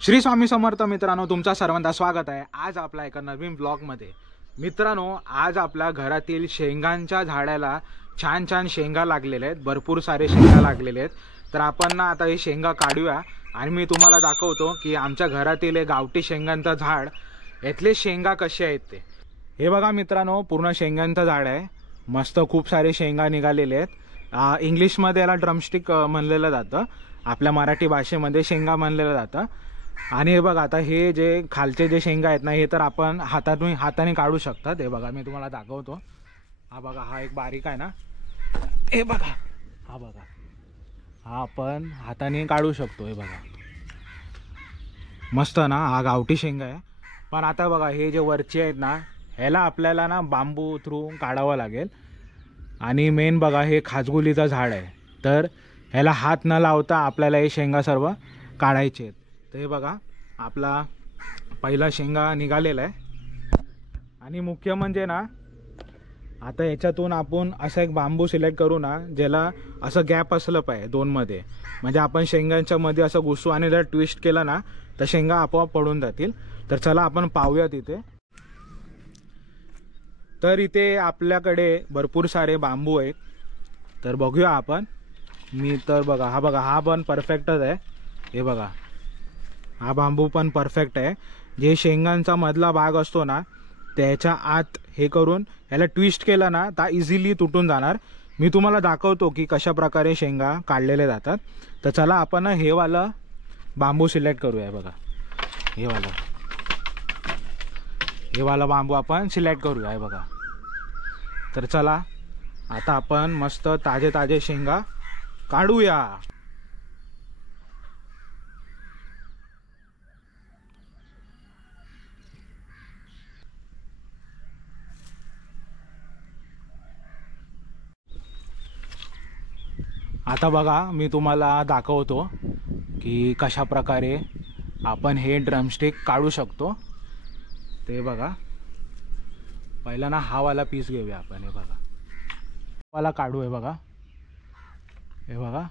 श्री स्वामी समर्थ मित्रांनो, तुमचा सर्वांचा स्वागत आहे आज आपल्या एका नवीन ब्लॉगमध्ये। मित्रांनो, आज आपल्या घरातील शेंगांच्या झाडाला छान छान शेंगा लागलेले आहेत, भरपूर सारे शेंगा लागलेले आहेत। तर आपण ना आता हे शेंगा काढूया आणि मी तुम्हाला दाखवतो की आमच्या घरातील हे गावठी शेंगांचं झाड, यातले शेंगा कसे आहेत ते। हे बघा मित्रांनो, पूर्ण शेंगांचं झाड आहे, मस्त खूप सारे शेंगा निघालेले आहेत। इंग्लिशमध्ये याला ड्रमस्टिक म्हणलेलं जातं, आपल्या मराठी भाषेमध्ये शेंगा म्हणलेलं जातं। आणि हे बघा, आता हे जे खालचे जे शेंगा आहेत ना, हे तर आपण हाताने काढू शकतात। हे बघा मी तुम्हाला दाखवतो, हा बघा, हा एक बारीक आहे ना, हे बघा, हा बघा, हा आपण हाताने काढू शकतो। हे बघा मस्त ना, हा गावठी शेंगा आहे। पण आता बघा, हे जे वरचे आहेत ना, ह्याला आपल्याला ना बांबू थ्रू काढावं लागेल। आणि मेन बघा, हे खाजगुलीचं झाड आहे, तर ह्याला हात न लावता आपल्याला हे शेंगा सर्व काढायचे आहेत। तर हे बघा, आपला पहिला शेंगा निघालेला आहे। आणि मुख्य म्हणजे ना, आता याच्यातून आपण असा एक बांबू सिलेक्ट करू ना, ज्याला असं गॅप असलं पाहिजे दोनमध्ये, म्हणजे आपण शेंगांच्या मध्ये असं घुसू आणि जर ट्विस्ट केला ना तर शेंगा आपोआप पडून जातील। तर चला आपण पाहूया तिथे। तर इथे आपल्याकडे भरपूर सारे बांबू आहेत, तर बघूया आपण। मी तर बघा, हा बघा, हा पण परफेक्टच आहे। हे बघा, हा बांबू पण परफेक्ट आहे। जे शेंगांचा मधला भाग असतो ना, त्याच्या आत हे करून याला ट्विस्ट केला ना तर इझिली तुटून जाणार। मी तुम्हाला दाखवतो की कशा प्रकारे शेंगा काढलेले जातात। तर चला आपण हे वाला बांबू सिलेक्ट करूया। बघा, हे वाला बांबू आपण सिलेक्ट करूया। हे बघा, तर चला आता आपण मस्त ताजे ताजे शेंगा काढूया। आता बघा, मी तुम्हाला दाखवतो की कशा प्रकारे आपण हे ड्रमस्टिक काढू शकतो। ते बघा, पहिला ना हा वाला पीस घेऊया आपण। हे बघा, वाला काढू। हे बघा, हे बघा,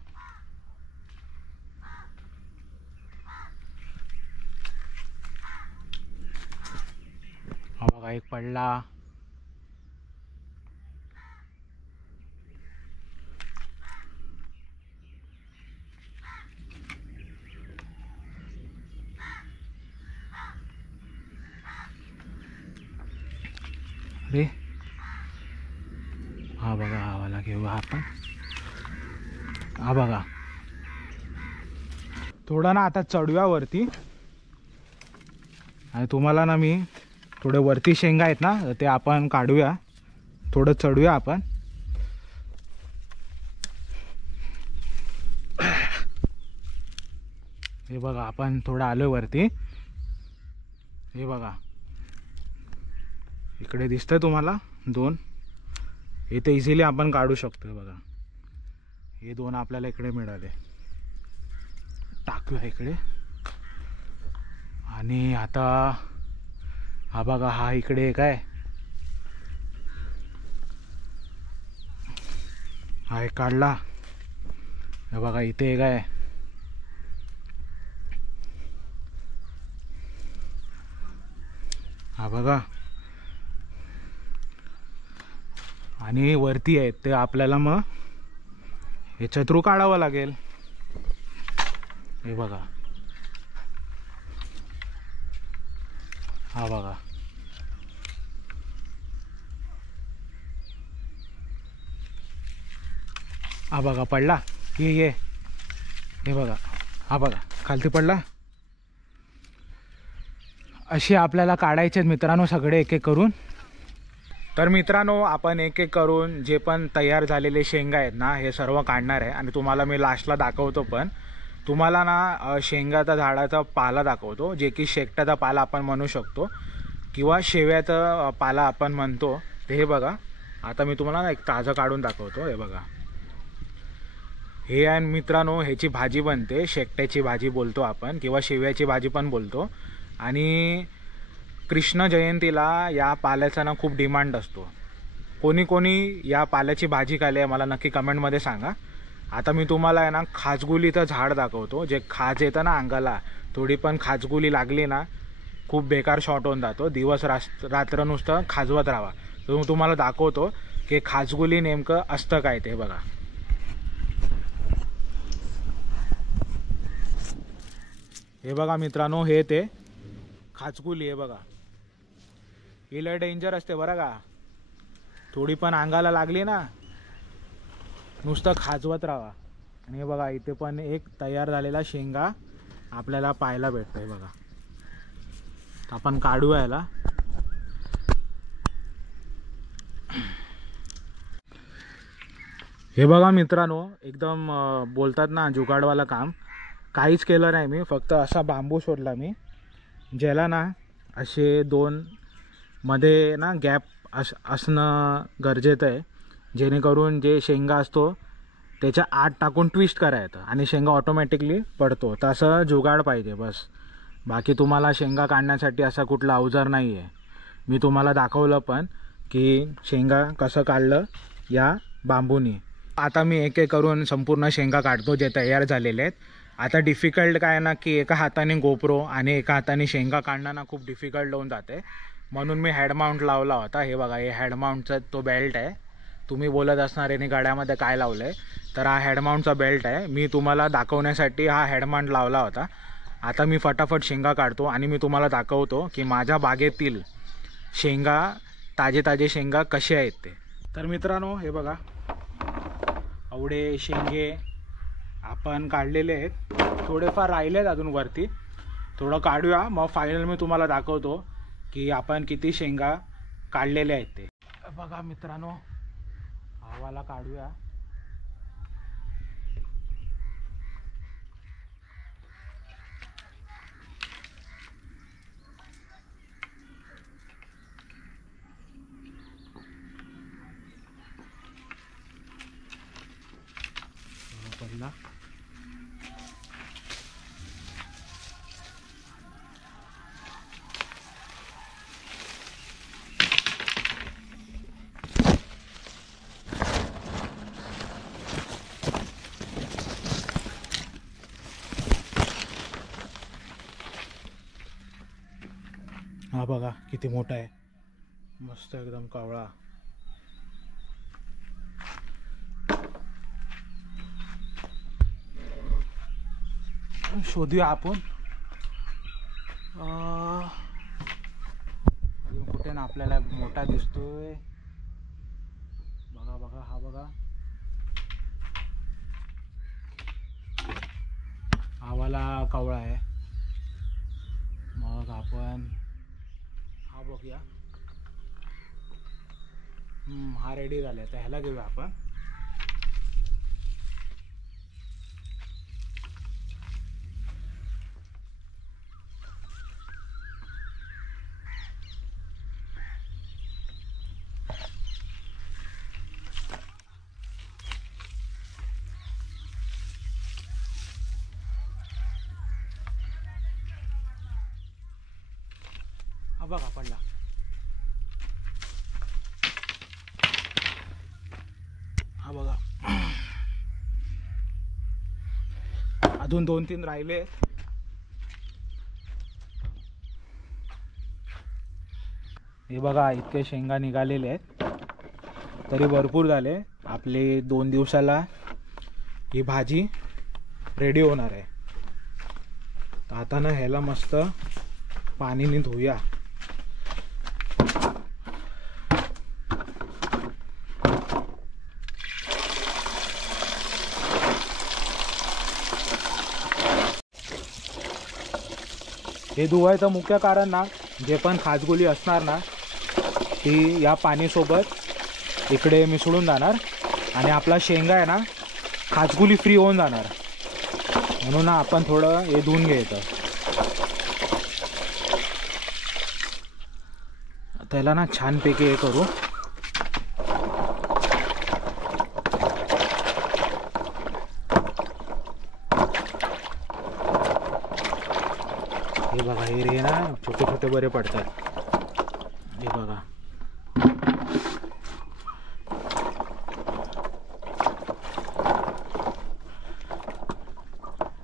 हा बघा, एक पडला। अरे हा बघा, हा वाला घेऊया आपण। हा बघा, थोडा ना आता चढूया वरती, आणि तुम्हाला ना मी थोडे वरती शेंगा आहेत ना, ते आपण काढूया। थोडं चढूया आपण। हे बघा, आपण थोडं आलोय वरती। हे बघा, इकडे दिसतंय तुम्हाला दोन, इथे इझिली आपण काढू शकतो। बघा, हे दोन आपल्याला इकडे मिळाले, टाकूया इकडे। आणि आता हा बघा, हा इकडे एक आहे, हा एक काढला। हे बघा, इथे एक आहे, हा बघा, आणि वरती आहेत ते आपल्याला मग ह्याच्या थ्रू काढावं लागेल। हे बघा, हा बघा, हा बघा पडला, ये हे बघा, हा बघा खालती पडला। असे आपल्याला काढायचे मित्रांनो, सगळे एक एक करून। तर मित्रांनो, आपण एक एक करून जे पण तयार झालेले शेंगा आहेत ना, हे सर्व काढणार आहे। आणि तुम्हाला मी लास्टला दाखवतो, पण तुम्हाला ना शेंगाचा झाडाचा पाला दाखवतो, जे की शेकटाचा पाला आपण म्हणू शकतो, किंवा शेव्याचा पाला आपण म्हणतो। ते हे बघा, आता मी तुम्हाला एक ताजं काढून दाखवतो। हे बघा, हे आहे मित्रांनो, ह्याची भाजी बनते, शेकट्याची भाजी बोलतो आपण, किंवा शेव्याची भाजी पण बोलतो। आणि कृष्ण जयंतीला या पाल्याचा ना खूप डिमांड असतो। कोणी कोणी या पाल्याची भाजी खाल्ली आहे मला नक्की कमेंटमध्ये सांगा। आता मी तुम्हाला आहे ना खाजगुलीचं झाड दाखवतो. जे खाज येतं ना अंगाला, थोडी पण खाजगुली लागली ना खूप बेकार शॉट होऊन जातो. दिवस रात्र नुसतं खाजवत राहा. तर मी तुम्हाला दाखवतो की खाजगुली नेमकं असतं काय ते. बघा हे बघा मित्रांनो, हे ते खाजगुली आहे बघा. ही लय डेंजर असते बरं का. थोडी पण अंगाला लागली ना नुसतं खाजवत राहा. आणि हे बघा इथे पण एक तयार झालेला शेंगा आपल्याला पाहायला भेटतोय बघा. आपण काढू याला. हे बघा मित्रांनो, एकदम बोलतात ना जुगाडवाला काम. काहीच केलं नाही मी, फक्त असा बांबू शोधला मी, ज्याला ना असे दोन मध्ये ना गॅप असणं गरजेचं आहे, जेणेकरून जे शेंगा असतो त्याच्या आत टाकून ट्विस्ट करायचं आणि शेंगा ऑटोमॅटिकली पडतो. तसं जुगाड पाहिजे बस. बाकी तुम्हाला शेंगा काढण्यासाठी असा कुठला अवजार नाही आहे. मी तुम्हाला दाखवलं पण की शेंगा कसं काढलं या बांबूनी. आता मी एक एक करून संपूर्ण शेंगा काढतो जे तयार झालेले आहेत. आता डिफिकल्ट काय ना की एका हाताने गोप्रो आणि एका हाताने शेंगा काढणं ना खूप डिफिकल्ट होऊन जाते. म्हणून मी हेडमाउंट लावला होता. हे बघा, हे हेडमाउंटचा तो बेल्ट आहे. तुम्ही बोलत असणार याने गाड्यामध्ये काय लावलं आहे, तर हा हेडमाउंटचा बेल्ट आहे. मी तुम्हाला दाखवण्यासाठी हा हेडमाउंट लावला होता. आता मी फटाफट शेंगा काढतो आणि मी तुम्हाला दाखवतो की माझ्या बागेतील शेंगा, ताजे ताजे शेंगा कसे आहेत ते. तर मित्रांनो हे बघा, एवढे शेंगे आपण काढलेले आहेत. थोडेफार राहिले आहेत अजून वरती, थोडं काढूया मग फायनल मी तुम्हाला दाखवतो की आपण किती शेंगा काढलेल्या आहेत ते. बघा मित्रांनो, हवाला काढूया. पहिला हा बघा किती मोठा आहे, मस्त एकदम कावळा. शोधूया आपण. अजून कुठे ना आपल्याला मोठा दिसतोय. बघा बघा, हा बघा, हा वाला कावळा आहे. मग आपण हा बघूया. हा रेडी झाला, तर ह्याला घेऊया आपण. हा बघा पडला. हा बघा, अजून 2-3 राहिले. हे बघा इतके शेंगा निघालेले आहेत, तरी भरपूर झाले. आपले 2 दिवसाला ही भाजी रेडी होणार आहे. तर आता ना ह्याला मस्त पाणीने धुया. हे धुवायचं मुख्य कारण ना, जे पण खाजगुली असणार ना ती या पाणीसोबत इकडे मिसळून जाणार आणि आपला शेंगा आहे ना खाजगुली फ्री होऊन जाणार. म्हणून ना आपण थोडं हे धुवून घ्यायचं. त्याला ना छानपैकी हे करू. हे बघा, हे रे ना छोटे छोटे बरे पडतात. हे बघा,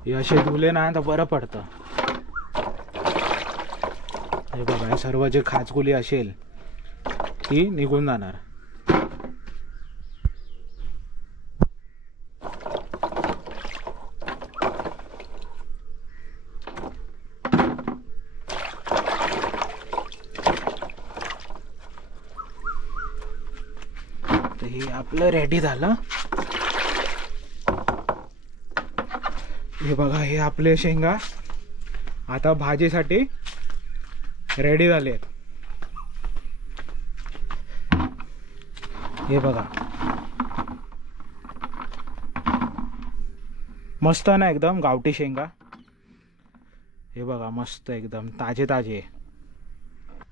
हे असे धुले ना तर बरं पडतं. हे बघा, हे सर्व जे खाचगुली असेल ती निघून जाणार. तर हे आपलं रेडी झालं. हे बघा, हे आपले शेंगा आता भाजीसाठी रेडी झाले. हे बघा, मस्त ना एकदम गावठी शेंगा. हे बघा, मस्त एकदम ताजे ताजे.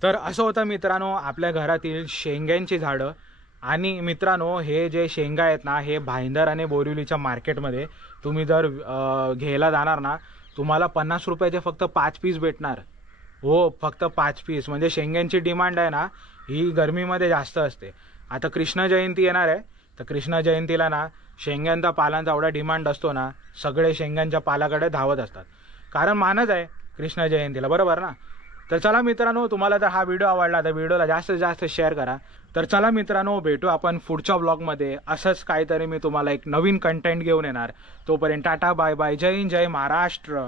तर असं होतं मित्रांनो आपल्या घरातील शेंग्यांची झाडं. आणि मित्रांनो, हे जे शेंगा आहेत ना, हे भाईंदर आणि बोरिवलीच्या मार्केटमध्ये तुम्ही जर घ्यायला जाणार ना, तुम्हाला 50 रुपयाचे फक्त 5 पीस भेटणार. हो, फक्त 5 पीस. म्हणजे शेंग्यांची डिमांड आहे ना, ही गरमीमध्ये जास्त असते. आता कृष्ण जयंती येणार आहे, तर कृष्ण जयंतीला ना शेंग्यांचा पालांचा एवढा डिमांड असतो ना, सगळे शेंग्यांच्या पालाकडे धावत असतात. कारण मानच आहे कृष्ण जयंतीला, बरोबर ना. तर चला मित्रांनो, तुम्हाला जर हा व्हिडिओ आवडला तर व्हिडिओला जास्तीत जास्त शेअर करा. तर चला मित्रांनो, भेटू आपण पुढच्या व्लॉगमध्ये. असंच काहीतरी मी तुम्हाला एक नवीन कंटेंट घेऊन येणार. तोपर्यंत टाटा, बाय बाय, जय हिंद, जय महाराष्ट्र.